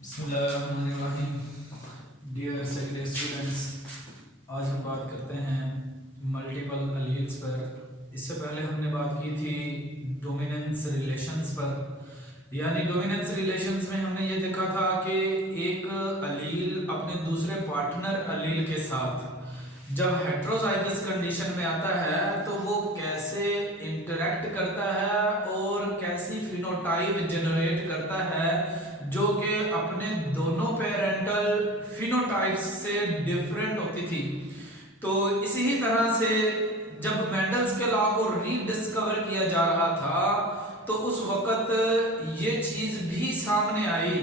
बिस्मिल्लाहिर्रहमानिर्रहीम। Dear secondary students, आज हम बात करते हैं मल्टीपल अलील्स पर। इससे पहले हमने बात की थी डोमिनेंस रिलेशंस पर। यानी डोमिनेंस रिलेशंस में हमने ये देखा था कि एक अलील अपने दूसरे पार्टनर अलील के साथ जब हेट्रोजाइगस कंडीशन में आता है तो वो कैसे इंटरेक्ट करता है और कैसी फिनोटाइप जनरेट करता है जो कि अपने दोनों पेरेंटल फिनोटाइप्स से डिफरेंट होती थी। तो इसी ही तरह से जब मेंडल्स के लॉ को रीडिस्कवर किया जा रहा था तो उस वक्त ये चीज भी सामने आई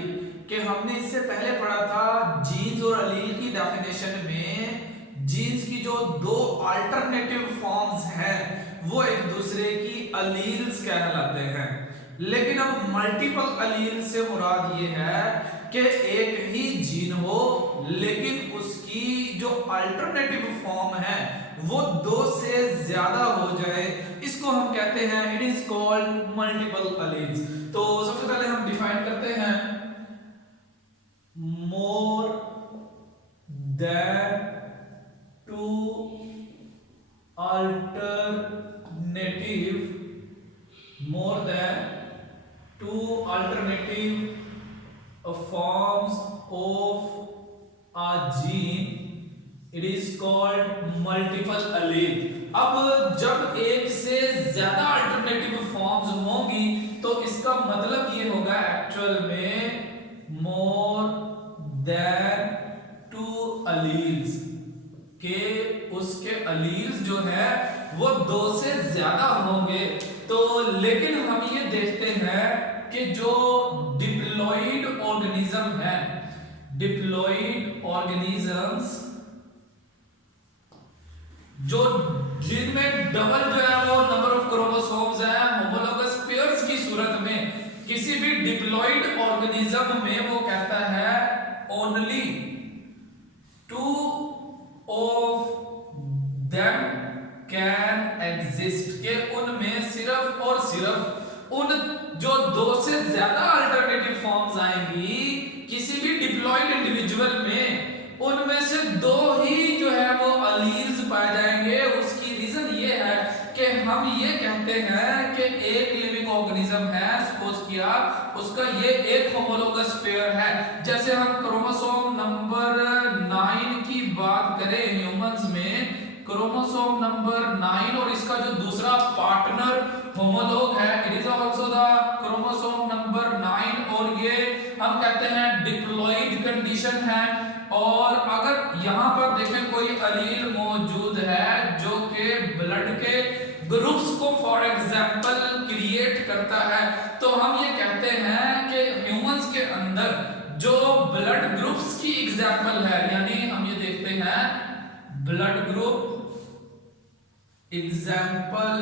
कि हमने इससे पहले पढ़ा था जीन्स और अलील की डेफिनेशन में जीन्स की जो दो अल्टरनेटिव फॉर्म्स हैं वो एक दूसरे की अलील्स कहलाते हैं। लेकिन अब मल्टीपल अलील से मुराद ये है कि एक ही जीन हो लेकिन उसकी जो अल्टरनेटिव फॉर्म है वो दो से ज्यादा हो जाए, इसको हम कहते हैं it is called multiple alleles. तो सबसे पहले हम डिफाइन करते हैं more than two alternative more than two alternative forms of a gene, it is called multiple allele। अब जब एक से ज्यादा अल्टरनेटिव फॉर्म्स होंगी तो इसका मतलब ये होगा एक्चुअल में मोर देन टू अलील्स के उसके अलील्स जो है वो दो से ज्यादा होंगे। तो लेकिन हम ये देखते हैं कि जो डिप्लॉइड ऑर्गेनिज्म है, डिप्लॉइड ऑर्गेनिजम्स जो जिनमें डबल जो है वो नंबर ऑफ क्रोमोसोम्स है होमोलोगस पेयर्स की सूरत में, किसी भी डिप्लॉइड ऑर्गेनिज्म में वो कहता है only two of them can exist, के उनमें सिर्फ और सिर्फ उन जो दो से ज्यादा अल्टरनेटिव फॉर्म्स आएंगी किसी भी डिप्लॉइड इंडिविजुअल में, उनमें से दो ही जो है वो अलील्स पाए जाएंगे। उसकी रीजन ये है कि हम ये कहते हैं कि एक लिविंग ऑर्गेनिज्म है, सपोज किया उसका ये एक होमोलोगस पेयर है। जैसे हम क्रोमोसोम नंबर 9 की बात करें ह्यूमंस में, क्रोमोसोम नंबर 9 और इसका जो दूसरा पार्टनर होमोलोग है it is also the chromosome number 9 और ये हम कहते हैं डिप्लॉइड कंडीशन है। और अगर यहां पर देखें कोई अलील मौजूद है जो कि ब्लड के ग्रुप्स को फॉर एग्जांपल क्रिएट करता है तो हम ये कहते हैं कि ह्यूमंस के अंदर जो ब्लड ग्रुप्स की एग्जांपल है, यानी हम ये देखते हैं blood group example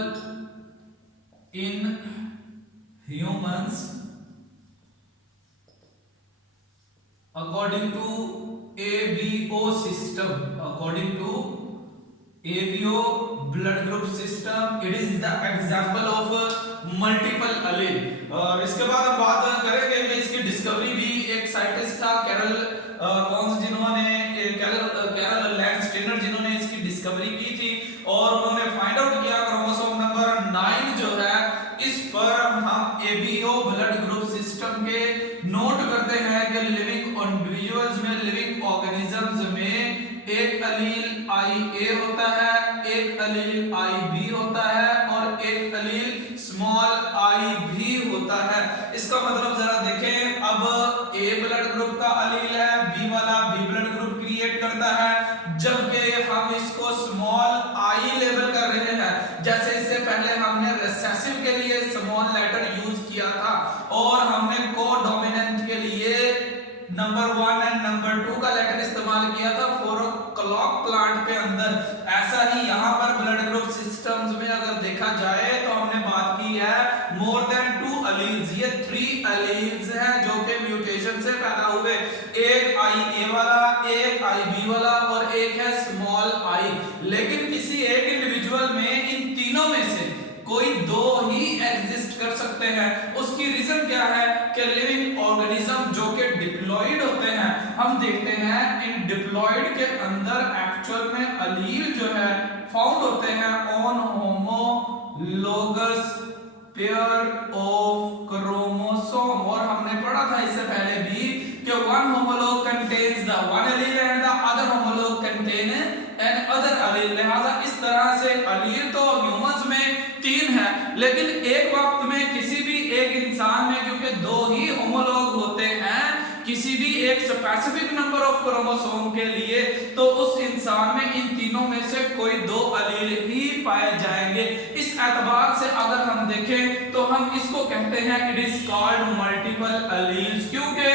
in humans according to ABO system, according to ABO blood group system, it is the example of multiple allele। और इसके बाद हम बात करेंगे कि इसकी डिस्कवरी भी एक साइंटिस्ट था कैरल कैरल लैंडस्टेनर जिन्होंने इसकी डिस्कवरी की थी और उन्होंने फाइंड आउट किया क्रोमोसोम नंबर 9 जो है इस पर हम एबीओ ब्लड ग्रुप सिस्टम के नोट करते हैं कि लिविंग इंडिविजुअल्स में, लिविंग ऑर्गेनिजम्स में एक अलील IA होता है, एक अलील IB होता है और एक अलील स्मॉल IB होता है। इसका मतलब जरा देखें, अब A ब्लड ग्रुप का अलील है, B वाला B ब्लड ग्रुप क्रिएट करता है, जबकि हम इसको स्मॉल I लेबल कर रहे हैं। जैसे इससे पहले हमने रिसेसिव के लिए स्मॉल लेटर यूज किया था और हमने कोडोमिनेंट के लिए नंबर 1 एंड नंबर 2 का लेटर इस्तेमाल किया था फॉर अ क्लॉक प्लांट के अंदर। ऐसा ही यहाँ पर ब्लड ग्रुप सिस्टम्स में अगर देखा जाए तो हमने बात की है मोर देन 2 अलील्स, ये 3 अलील्स हैं जो कि म्यूटेशन से पैदा हुए, एक IA वाला, एक IB वाला और एक है स्मॉल I। लेकिन किसी एक इंडिविजुअल में इन तीनों में से कोई दो ही एग्जिस्ट कर सकते हैं। उसकी रीजन क्या है कि लिविंग ऑर्गेनिज्म जो कि डिप्लॉयड डिप्लॉइड होते हैं, हम देखते हैं इन डिप्लॉइड के अंदर एक्चुअल में अलील जो है फाउंड होते हैं on homologous pair of chromosome. और हमने पढ़ा था इससे पहले भी कि one homolog contains the one allele and the other homolog contain an other allele. लिहाजा इस तरह से अलील तो ह्यूमंस में 3 है, लेकिन एक वक्त में किसी भी एक इंसान में क्योंकि 2 ही होमोलोग होते हैं किसी भी एक स्पेसिफिक नंबर ऑफ क्रोमोसोम के लिए, तो उस इंसान में इन तीनों में से कोई 2 अलील ही पाए जाएंगे। इस एतबार से अगर हम देखें तो हम इसको कहते हैं it is called multiple alleles, क्योंकि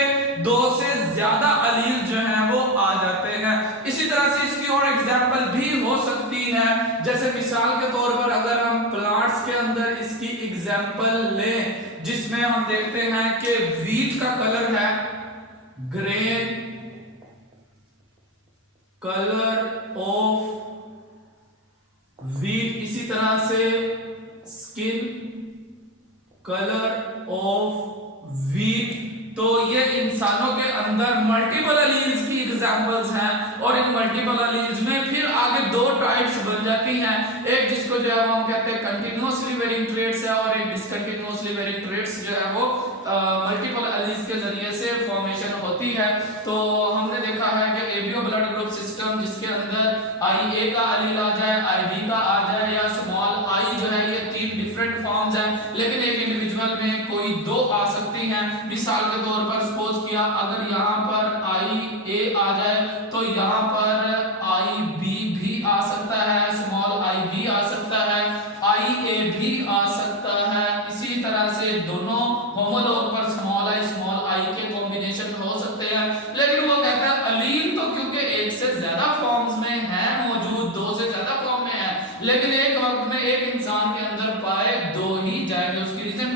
2 से ज्यादा अलील जो हैं वो आ जाते हैं। इसी तरह से इसकी और एग्जांपल भी हो सकती है, जैसे मिसाल के तौर पर अगर हम प्लांट्स के अंदर इसकी एग्जांपल लें, जिसमें हम देखते हैं कि वीट का कलर है ग्रेन कलर ऑफ वीट, इसी तरह से स्किन कलर ऑफ वीट। तो ये इंसानों के अंदर मल्टीपल अलील्स की एग्जांपल्स हैं, और इन मल्टीपल अलील्स में फिर आगे 2 टाइप्स बन जाती हैं, एक जिसको जो है हम कहते हैं कंटिन्यूअसली वेरिंग ट्रेट्स है, और एक डिसकंटिन्यूअसली वेरिंग ट्रेट्स जो है वो मल्टीपल अलील्स के जरिए से फॉर्मेशन होती है। तो हमने देखा है कि एबीओ ब्लड ग्रुप सिस्टम जिसके अंदर IA का अलील आ जाए, IB का आ जाए या स्मॉल i जो है, ये 3 डिफरेंट फॉर्म्स हैं, लेकिन एक इंडिविजुअल में कोई 2 आ सकती हैं। मिसाल के तौर पर सपोज किया अगर यहाँ पर IA आ जाए तो यहाँ पर IB भी आ सकता है, स्मॉल IB आ सकता है, IA भी आ सकता है। इसी तरह से दोनों होमोलोग पर स्मॉल i के कॉम्बिनेशन हो सकते हैं, लेकिन वो कहता है अलील तो क्योंकि एक से ज्यादा फॉर्म्स में है मौजूद, 2 से ज्यादा फॉर्म में है, लेकिन एक वक्त में एक इंसान के अंदर पाए 2 ही जाएंगे। उसकी रीजन